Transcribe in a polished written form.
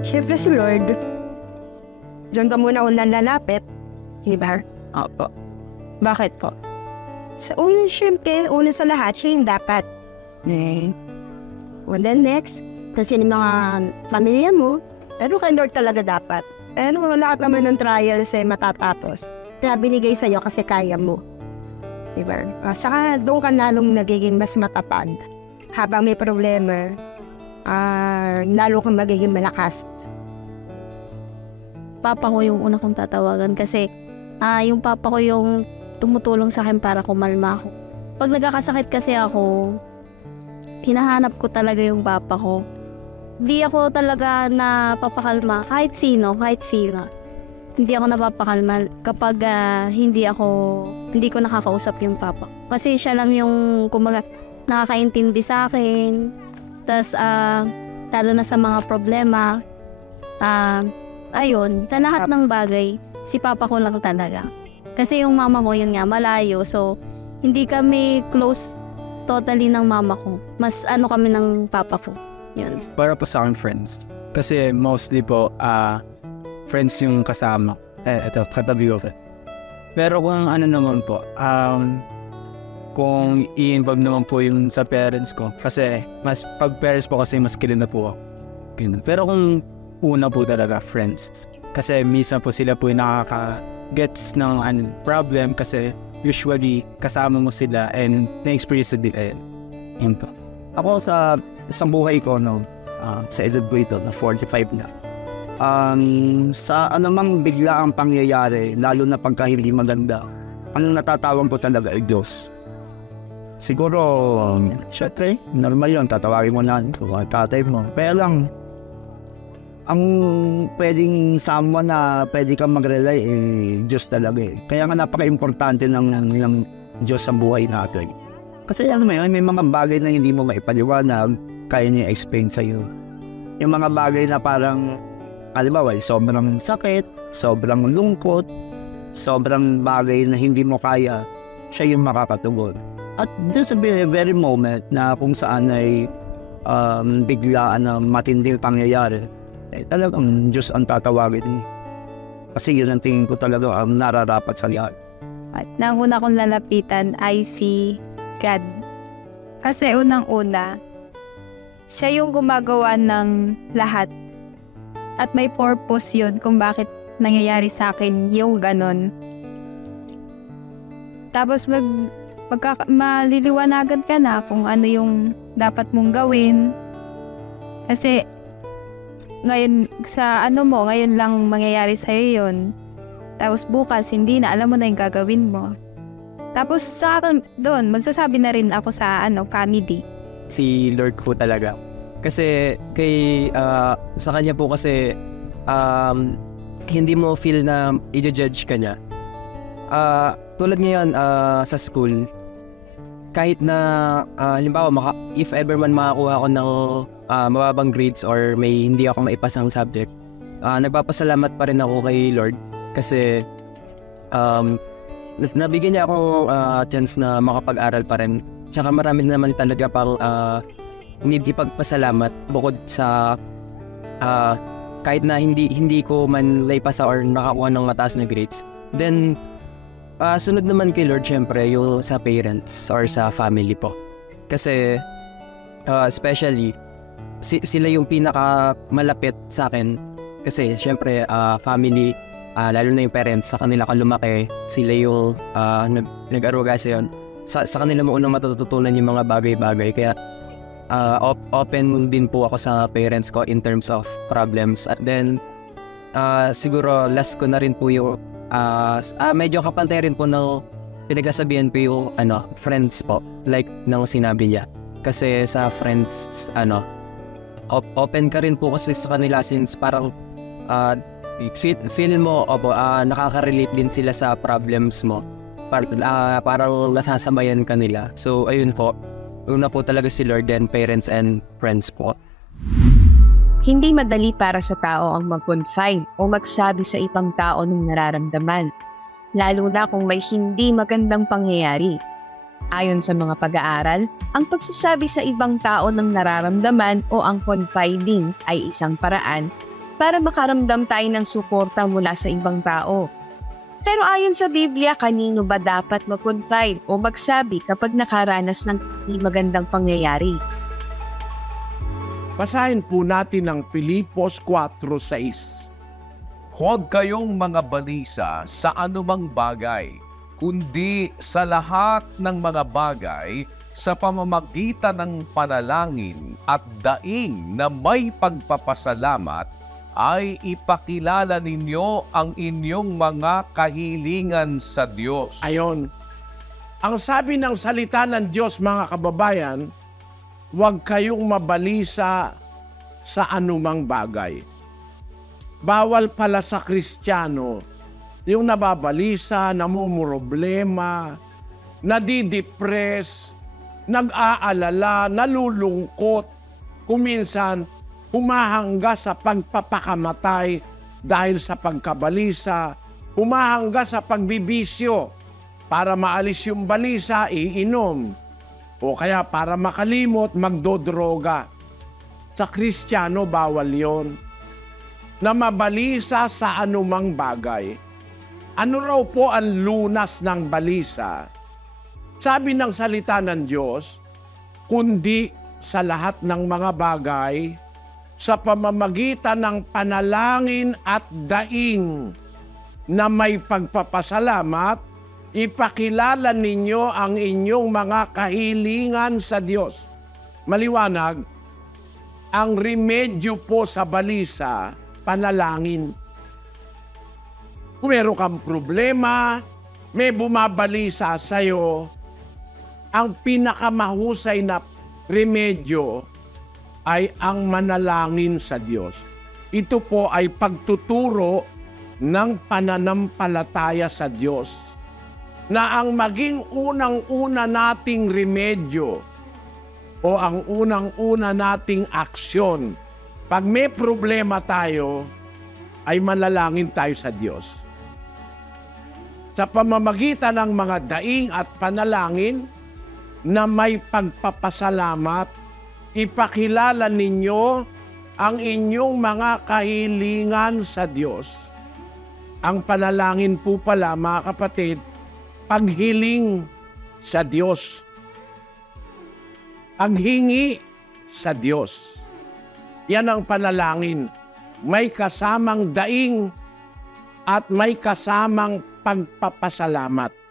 Siyempre si Lord. Diyan ka muna unang lalapit. Diba? Opo. Bakit po? Siyempre, una sa lahat, siya yung dapat. And then next, kasi yung mga pamilya mo, pero kay Lord talaga dapat. Pero lahat naman ng trials matatapos. Kaya binigay sa'yo kasi kaya mo. Diba? Saka doon ka lalong nagiging mas matapag. Habang may problema, lalo kang magiging malakas. Papa ko yung una kong tatawagan kasi yung papa ko yung tumutulong sa akin para kumalma ako. Pag nagkakasakit kasi ako, hinahanap ko talaga yung papa ko. Hindi ako talaga napapakalma kahit sino. Hindi ako napapakalma kapag hindi ko nakakausap yung papa. Kasi siya lang yung kumaga nakakaintindi sa akin. Tas lalo na sa mga problema, ayun, sa lahat ng bagay, si papa ko lang talaga. Kasi yung mama ko, yun nga, malayo. So, hindi kami close totally ng mama ko. Mas kami ng papa ko. Yun. Para po sa akin, friends. Kasi mostly po, friends yung kasama. Ito, katabi ko. Pero kung ano naman po, kung i-involve naman po yung sa parents ko. Kasi, pag parents po kasi mas kilala po ako. Pero kung una po talaga, friends. Kasi minsan po sila po yung nakaka-gets ng problem kasi usually kasama mo sila and na-experience din. Yun po. Ako sa isang buhay ko, sa edad ko ito, na 45 na. Sa anumang bigla ang pangyayari, lalo na pagka hindi maganda, anong natatawag ko talaga ay Diyos. Siguro, syempre, normal yun, tatawagin mo na tatay mo. Kaya lang, ang pwedeng someone na pwede kang mag-rely Diyos talaga Kaya nga napaka-importante ng Diyos sa buhay natin. Kasi may mga bagay na hindi mo maipaliwanag, kaya niya explain sa'yo. Yung mga bagay na parang, halimbawa, sobrang sakit, sobrang lungkot, sobrang bagay na hindi mo kaya, siya yung makakatugon. At doon sa very moment na kung saan ay biglaan na matinding pangyayari, talagang Diyos ang tatawagin. Kasi yun ang tingin ko talaga nararapat sa lahat. At nang una kong lalapitan ay si God. Kasi unang-una, siya yung gumagawa ng lahat. At may purpose yun kung bakit nangyayari sa akin yung ganon. Tapos maliliwanagan ka na kung ano yung dapat mong gawin. Kasi ngayon ngayon lang mangyayari sa'yo yun. Tapos bukas, hindi na, alam mo na yung gagawin mo. Tapos sa akin doon, magsasabi na rin ako sa family. Si Lord po talaga. Kasi sa kanya po kasi hindi mo feel na i-judge ka niya. Tulad ngayon sa school, kahit na halimbawa if ever man makakuha ako ng mababang grades or may hindi ako maipasang subject, nagpapasalamat pa rin ako kay Lord kasi nabigyan niya akong chance na makapag-aral pa rin. Tsaka marami naman talaga pang need ipagpasalamat bukod sa kahit na hindi ko man naipasa or nakakuha ng mataas na grades. Then sunod naman kay Lord, syempre yung sa parents or sa family po. Kasi especially sila yung pinaka malapit sa akin kasi syempre family, lalo na yung parents, sa kanila ka lumaki, sila yung nag-aruga sa yun. Sa kanila mo unang matututunan yung mga bagay-bagay, kaya open din po ako sa parents ko in terms of problems. At then siguro last ko na rin po yung medyo kapantay rin po ng pinagsasabihan po yung friends po, like nang sinabi niya. Kasi sa friends open ka rin po kasi sa kanila since parang feel mo nakaka-relate din sila sa problems mo. Parang nasasabayan ka nila. So ayun po, una po talaga si Lord, then parents and friends po. Hindi madali para sa tao ang mag-confide o magsabi sa ibang tao ng nararamdaman, lalo na kung may hindi magandang pangyayari. Ayon sa mga pag-aaral, ang pagsasabi sa ibang tao ng nararamdaman o ang confiding ay isang paraan para makaramdam tayo ng suporta mula sa ibang tao. Pero ayon sa Biblia, kanino ba dapat mag-confide o magsabi kapag nakaranas ng hindi magandang pangyayari? Basahin po natin ang Filipos 4:6. Huwag kayong mga balisa sa anumang bagay, kundi sa lahat ng mga bagay sa pamamagitan ng panalangin at daing na may pagpapasalamat ay ipakilala ninyo ang inyong mga kahilingan sa Diyos. Ayon, ang sabi ng salita ng Diyos, mga kababayan, huwag kayong mabalisa sa anumang bagay. Bawal pala sa Kristiyano yung nababalisa, namumroblema, nadidepress, nag-aalala, nalulungkot, kuminsan humahangga sa pagpapakamatay dahil sa pagkabalisa, humahangga sa pagbibisyo. Para maalis yung balisa, iinom. O kaya para makalimot, magdodroga. Sa Kristiyano, bawal yon. Na mabalisa sa anumang bagay. Ano raw po ang lunas ng balisa? Sabi ng salita ng Diyos, kundi sa lahat ng mga bagay, sa pamamagitan ng panalangin at daing na may pagpapasalamat, ipakilala ninyo ang inyong mga kahilingan sa Diyos. Maliwanag, ang remedyo po sa balisa, panalangin. Kung meron kang problema, may bumabalisa sa'yo, ang pinakamahusay na remedyo ay ang manalangin sa Diyos. Ito po ay pagtuturo ng pananampalataya sa Diyos na ang maging unang-una nating remedyo o ang unang-una nating aksyon pag may problema tayo ay manalangin tayo sa Diyos. Sa pamamagitan ng mga daing at panalangin na may pagpapasalamat, ipakilala ninyo ang inyong mga kahilingan sa Diyos. Ang panalangin po pala, mga kapatid, paghiling sa Diyos. Paghingi sa Diyos. Yan ang panalangin. May kasamang daing at may kasamang pagpapasalamat.